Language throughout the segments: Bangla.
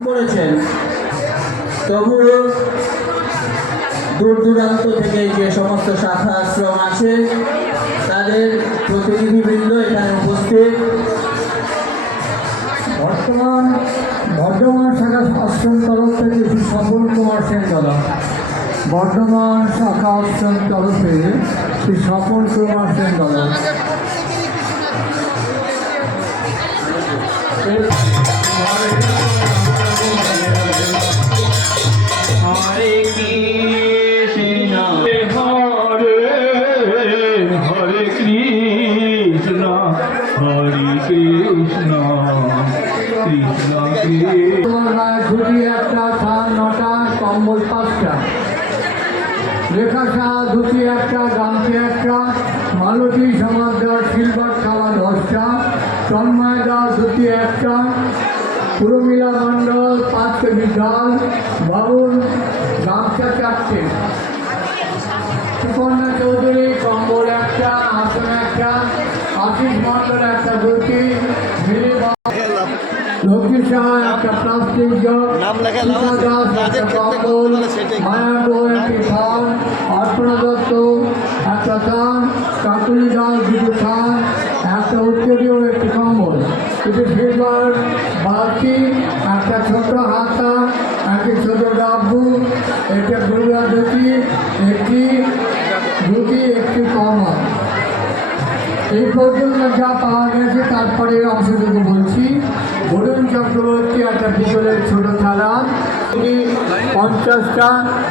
করেছেন, তবুও দূর দূরান্ত থেকে যে সমস্ত শাখা আশ্রম আছে তাদের প্রতিনিধিবৃন্দ এখানে উপস্থিত। বর্ধমান শাখা আশ্রম তরফ থেকে শ্রী স্বপন কুমার সেন দাদা। বর্ধমান শাখা আশ্রম তরফে শ্রী স্বপন কুমার সেন দাদা। হরে কৃষ্ণ হরে কৃষ্ণ হরে কৃষ্ণ কৃষ্ণ ঝুড়ি একটা, থান নটা, কম্বল পাঁচটা, রেখা শাহ ধুতি একটা, গামছি একটা, মালতী সমাজদার সিলভার খাওয়া 10টা, তন্ময় দাস ধুতি একটা, পুরমিলা মণ্ডল 5 কেজি ডাল, বাবুল গামছা 4টে, সুকন্যা চৌধুরী কম্বল একটা, আসন একটা, আশিস মণ্ডল একটা ধুতি, লক্ষ্মী শাহ একটা প্লাস্টিক জগ, সীতা দাস একটা কম্বল, মায়াবো একটি থান, অর্পণা দত্ত একটা থান, কাকুলি দাস 2টি থান, একটা উত্তরীয় একটি কম্বল, কিছু সিলভার বালতি, একটা ছোট হাতা, একটি ছোট ডাব্বু, একটা দুর্গা ধুতি, একটি ধুতি, একটি কমা। এই পর্যন্ত যা পাওয়া গেছে তারপরে অংশটুকু বলছি। বরুণ চক্রবর্তী একটা পিতলের ছোট থালা 50টা,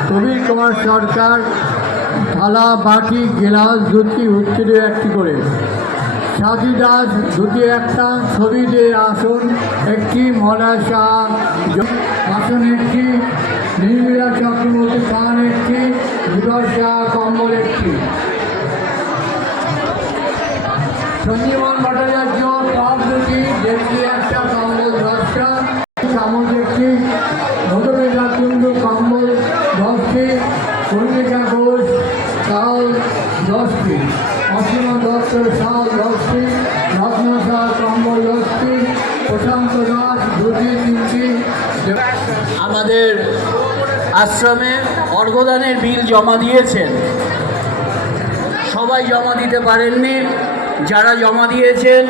কবির কুমার সরকার থালা, বাটি, গেলাস, ধুতি, উত্তরীয় একটি করে, সাজি দাস ধুতি একটা, ছবি দিয়ে আসন একটি, মলয় শাহ আসন একটি, নির্মলা চক্রবর্তী খান একটি, বিদর শাহ কম্বল একটি, সঞ্জীবন ভট্টাচার্য টপ দুটি, দেখি একটা, কম্বল 10টা, চামচ একটি, মধুমিতা কুণ্ডু কম্বল 10টি, কর্ণিকা ঘোষ শাল 10টি, অসীমা দত্তের শাল 10টি, রত্ন শাহ কম্বল 10টি, প্রশান্ত দাস ধুতি 3টি। আমাদের আশ্রমে অর্ঘদানের বিল জমা দিয়েছেন। সবাই জমা দিতে পারেননি, যারা জমা দিয়েছেন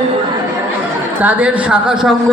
তাদের শাখা সংঘ